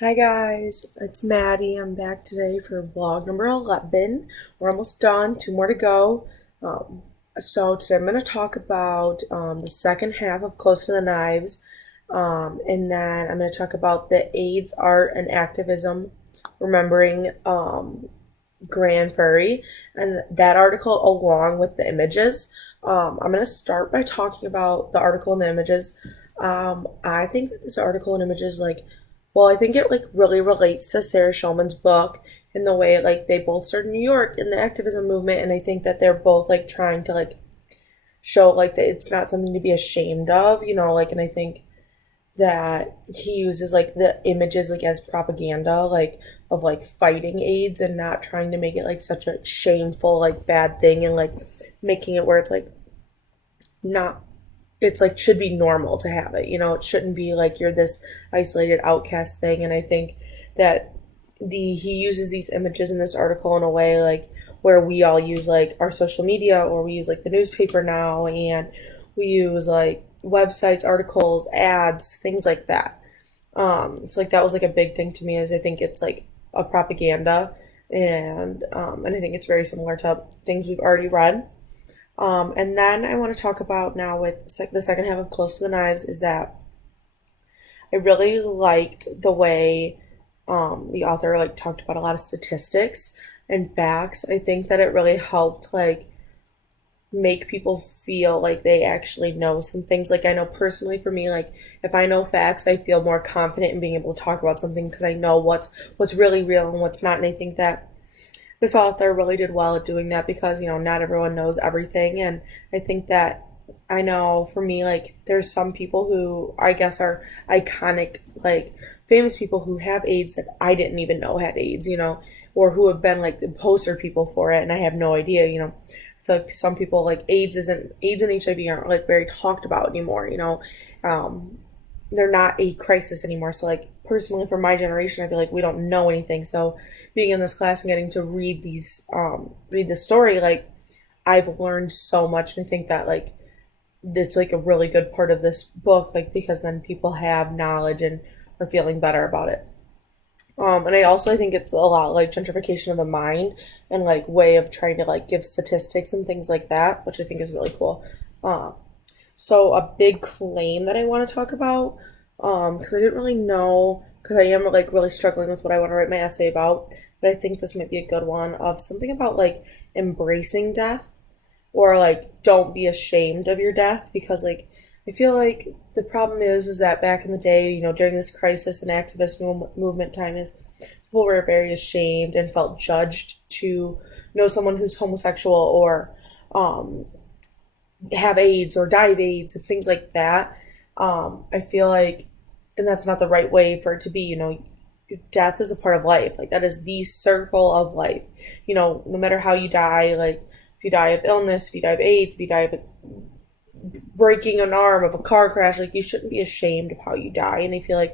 Hi guys, it's Maddie. I'm back today for vlog number 11. We're almost done, two more to go. Um, so today I'm going to talk about the second half of Close to the Knives, and then I'm going to talk about the AIDS, art, and activism, remembering Grand Furry, and that article along with the images. I'm going to start by talking about the article and the images. I think that this article and images I think it really relates to Sarah Schulman's book in the way they both started in New York in the activism movement, and I think that they're both trying to show that it's not something to be ashamed of, and I think that he uses the images as propaganda of fighting AIDS and not trying to make it such a shameful bad thing, and making it where it's not it's should be normal to have it. It shouldn't be you're this isolated outcast thing. And I think that he uses these images in this article in a way where we all use our social media, or we use the newspaper now, and we use websites, articles, ads, things like that. So that was a big thing to me, is I think it's a propaganda, and I think it's very similar to things we've already read. And then I want to talk about now with the second half of Close to the Knives is that I really liked the way the author talked about a lot of statistics and facts. I think that it really helped make people feel like they actually know some things. I know personally for me, if I know facts, I feel more confident in being able to talk about something because I know what's really real and what's not. And I think that this author really did well at doing that because not everyone knows everything. And I think that I know for me, there's some people who I guess are iconic, famous people who have AIDS that I didn't even know had AIDS, or who have been the poster people for it and I have no idea. I feel like some people AIDS and HIV aren't very talked about anymore. Um, they're not a crisis anymore. So personally for my generation, I feel like we don't know anything. So being in this class and getting to read this story, I've learned so much. And I think that it's a really good part of this book, because then people have knowledge and are feeling better about it. And I think it's a lot like gentrification of the mind and way of trying to give statistics and things like that, which I think is really cool. Um, so a big claim that I want to talk about, because I didn't really know, because I am really struggling with what I want to write my essay about, but I think this might be a good one, of something about embracing death, or don't be ashamed of your death, because I feel like the problem is that back in the day, during this crisis and activist movement time, is people were very ashamed and felt judged to know someone who's homosexual, or um, have AIDS or die of AIDS and things like that. I feel and that's not the right way for it to be. Death is a part of life. That is the circle of life. No matter how you die, if you die of illness, if you die of AIDS, if you die of breaking an arm of a car crash, you shouldn't be ashamed of how you die. And I feel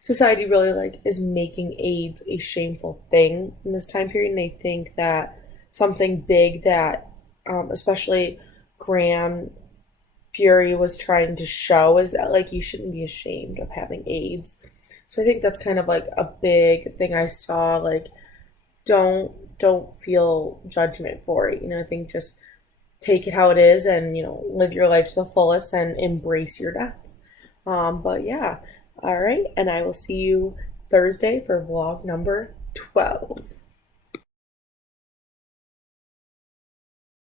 society really is making AIDS a shameful thing in this time period. And I think that something big that especially Graham Fury was trying to show is that you shouldn't be ashamed of having AIDS. So I think that's kind of a big thing I saw. Don't feel judgment for it. I think just take it how it is, and live your life to the fullest and embrace your death. But yeah, all right, and I will see you Thursday for vlog number 12.